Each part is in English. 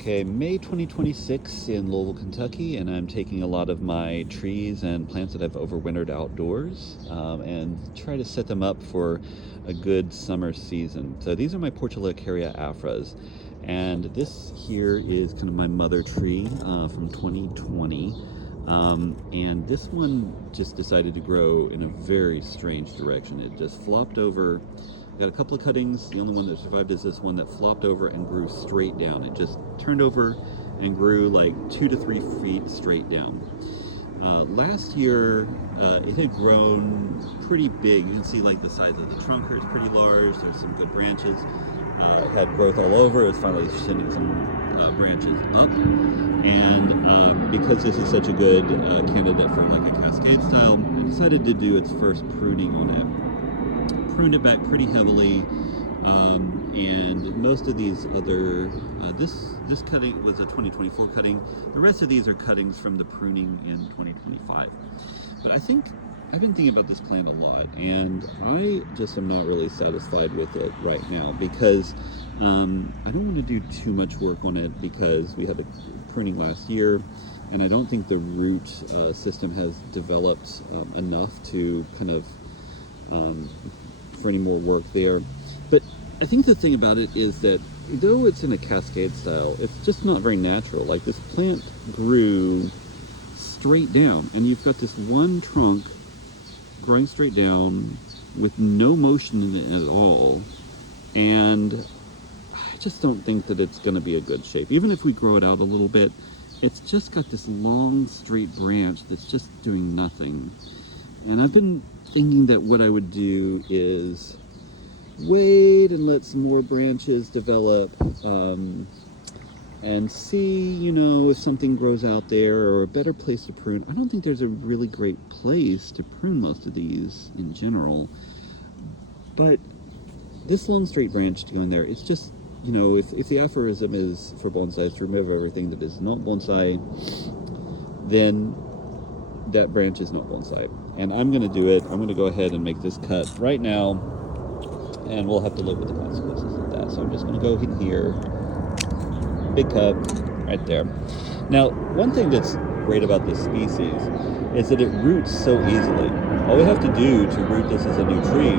Okay, May 2026 in Louisville, Kentucky, and I'm taking a lot of my trees and plants that I've overwintered outdoors and try to set them up for a good summer season. So these are my Portulacaria afras, and this here is kind of my mother tree from 2020. And this one just decided to grow in a very strange direction. It just flopped over. Got a couple of cuttings. The only one that survived is this one that flopped over and grew straight down. It just turned over and grew like 2 to 3 feet straight down. Last year, it had grown pretty big. You can see like the size of the trunk here is pretty large. There's some good branches. It had growth all over. It's finally sending some branches up. And because this is such a good candidate for like a cascade style, I decided to do its first pruning on it. Pruned it back pretty heavily, and most of these other, this cutting was a 2024 cutting. The rest of these are cuttings from the pruning in 2025. But I think I've been thinking about this plant a lot, and I just am not really satisfied with it right now because I don't want to do too much work on it because we had a pruning last year, and I don't think the root system has developed enough to kind of for any more work there. But I think the thing about it is that though it's in a cascade style, it's just not very natural. Like this plant grew straight down, and you've got this one trunk growing straight down with no motion in it at all, and I just don't think that it's going to be a good shape. Even if we grow it out a little bit, it's just got this long straight branch that's just doing nothing. And I've been thinking that what I would do is wait and let some more branches develop and see, you know, if something grows out there or a better place to prune. I don't think there's a really great place to prune most of these in general, but this long straight branch going there, it's just, you know, if the aphorism is for bonsais to remove everything that is not bonsai, then that branch is not bonsai. And I'm going to do it. I'm going to go ahead and make this cut right now, and we'll have to live with the consequences of that. So I'm just going to go in here, big cut right there. Now, one thing that's great about this species is that it roots so easily. All we have to do to root this as a new tree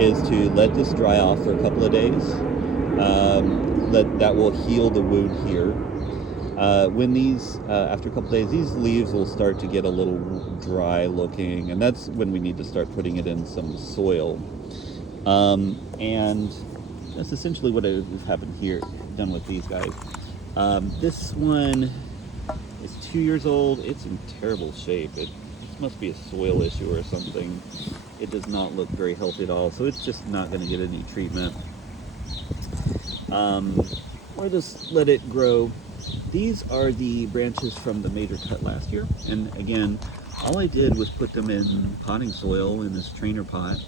is to let this dry off for a couple of days. That will heal the wound here. When these, after a couple days, these leaves will start to get a little dry looking, and that's when we need to start putting it in some soil. And that's essentially what has happened here, done with these guys. This one is 2 years old. It's in terrible shape. It must be a soil issue or something. It does not look very healthy at all, so it's just not going to get any treatment. Or just let it grow. These are the branches from the major cut last year, and again, all I did was put them in potting soil in this trainer pot,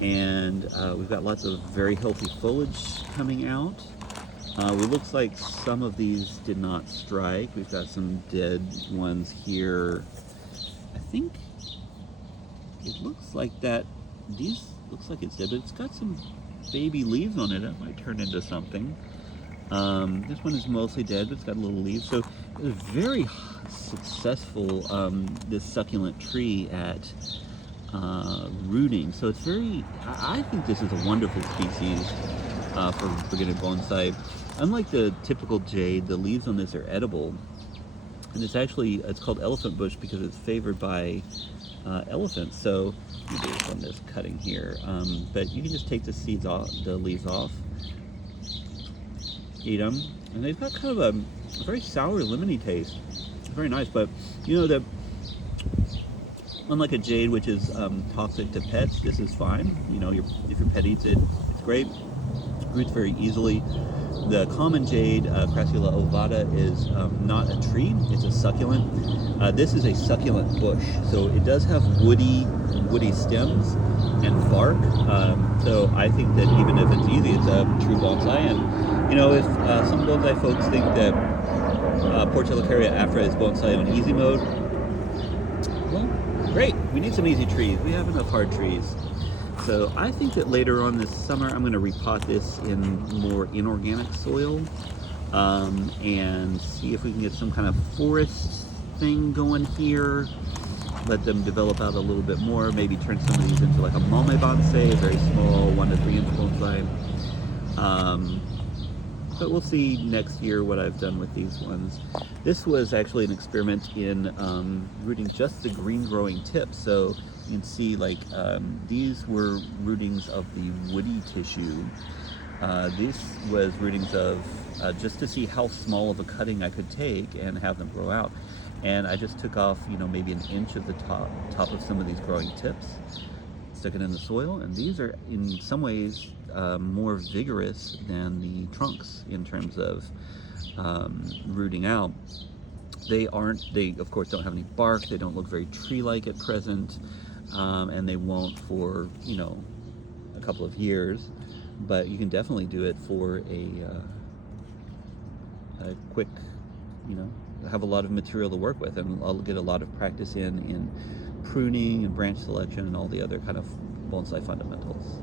and we've got lots of very healthy foliage coming out. It looks like some of these did not strike. We've got some dead ones here. I think it looks like that. These looks like it's dead, but it's got some baby leaves on it. That might turn into something. This one is mostly dead, but it's got little leaves. So it's very successful, this succulent tree at rooting. So it's very, I think this is a wonderful species for beginner bonsai. Unlike the typical jade, the leaves on this are edible. And it's called elephant bush because it's favored by elephants. So you do this on this cutting here. But you can just take the seeds off, the leaves off, eat them, and they've got kind of a very sour, lemony taste. It's very nice, but you know that unlike a jade, which is toxic to pets, this is fine. You know, if your pet eats it, it's great. It roots very easily. The common jade, Crassula ovata, is not a tree, it's a succulent. This is a succulent bush, so it does have woody stems and bark. So I think that even if it's easy, it's a true bonsai. And you know, if some bonsai folks think that Portulacaria afra is bonsai on easy mode, well, great. We need some easy trees. We have enough hard trees. So I think that later on this summer, I'm going to repot this in more inorganic soil. and see if we can get some kind of forest thing going here. Let them develop out a little bit more, maybe turn some of these into like a mame bonsai, a very small 1 to 3 inch bonsai. But we'll see next year what I've done with these ones. This was actually an experiment in rooting just the green growing tips. So you can see like these were rootings of the woody tissue. This was rootings of just to see how small of a cutting I could take and have them grow out. And I just took off, you know, maybe an inch of the top of some of these growing tips, stuck it in the soil, and these are in some ways more vigorous than the trunks in terms of rooting out. They of course don't have any bark, they don't look very tree-like at present, and they won't for, you know, a couple of years, but you can definitely do it for a quick, you know, have a lot of material to work with, and I'll get a lot of practice in pruning and branch selection and all the other kind of bonsai fundamentals.